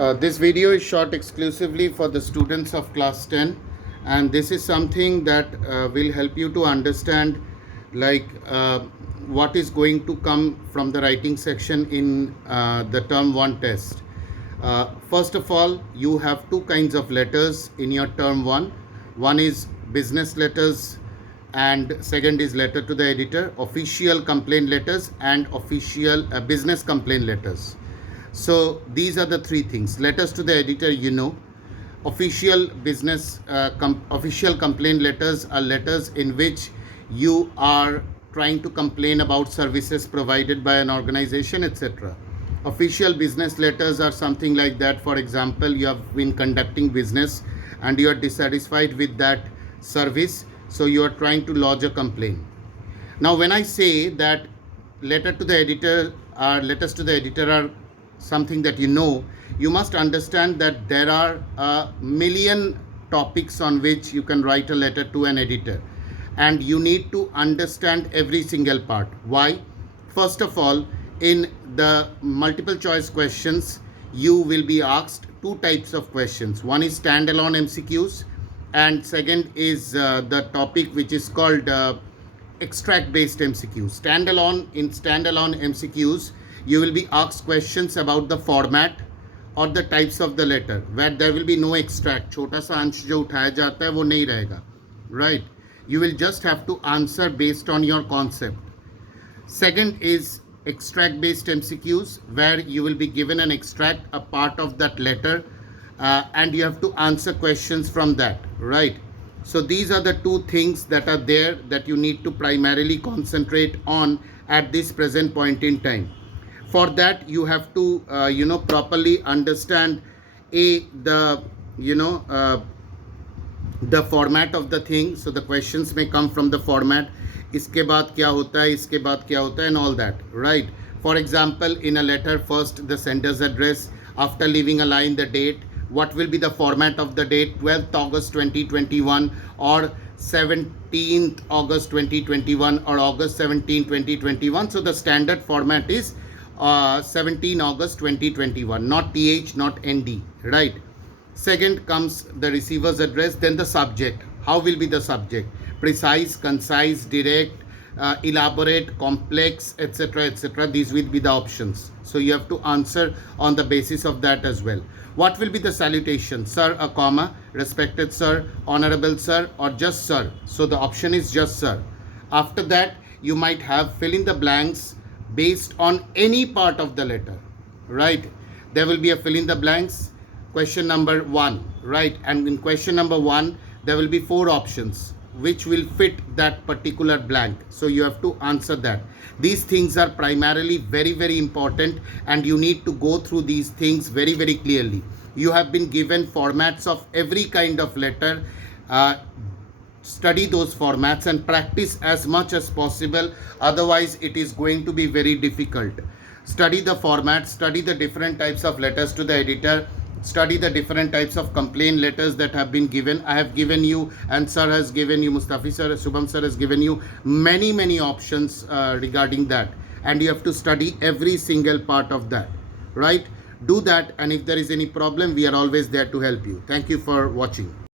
This video is shot exclusively for the students of class 10, and this is something that will help you to understand what is going to come from the writing section in the term 1 test. First of all, you have two kinds of letters in your term 1. One is business letters and second is letter to the editor, official complaint letters and official business complaint letters. So these are the three things. Letters to the editor, official business official complaint letters are letters in which you are trying to complain about services provided by an organization, etc. Official business letters are something like that. For example, you have been conducting business and you are dissatisfied with that service, so you are trying to lodge a complaint. Now when I say that letters to the editor are something that you must understand that there are a million topics on which you can write a letter to an editor, and you need to understand every single part. Why? First of all, in the multiple choice questions, you will be asked two types of questions. One is standalone MCQs, and second is the topic which is called extract based MCQs. In standalone MCQs, you will be asked questions about the format or the types of the letter, where there will be no extract. छोटा सा अंश जो उठाया जाता है वो नहीं रहेगा, right? You will just have to answer based on your concept. Second is extract based MCQs, where you will be given an extract, a part of that letter, and you have to answer questions from that, right? So these are the two things that are there that you need to primarily concentrate on at this present point in time. For that, you have to properly understand the format of the thing. So the questions may come from the format. इसके बाद क्या होता है, इसके बाद क्या होता है, and all that, right? For example, in a letter, first the sender's address, after leaving a line, the date. What will be the format of the date? 12th August 2021 or 17th August 2021 or August 17, 2021. So the standard format is 17 August 2021, not TH, not ND, right? Second comes the receiver's address, then the subject. How will be the subject? Precise, concise, direct, elaborate, complex, etc., etc. These will be the options. So you have to answer on the basis of that as well. What will be the salutation? Sir, a comma, respected sir, honorable sir, or just sir. So the option is just sir. After that, you might have fill in the blanks based on any part of the letter, right? There will be a fill in the blanks. Question number 1, right? And in question number 1, there will be 4 options which will fit that particular blank. So you have to answer that. These things are primarily very, very important, and you need to go through these things very, very clearly. You have been given formats of every kind of letter. Study those formats and practice as much as possible. Otherwise, it is going to be very difficult. Study the format, study the different types of letters to the editor, study the different types of complaint letters that have been given. I have given you, and sir has given you, Mustafi sir, Shubham sir has given you many options regarding that, and you have to study every single part of that, right? Do that, and if there is any problem, we are always there to help you. Thank you for watching.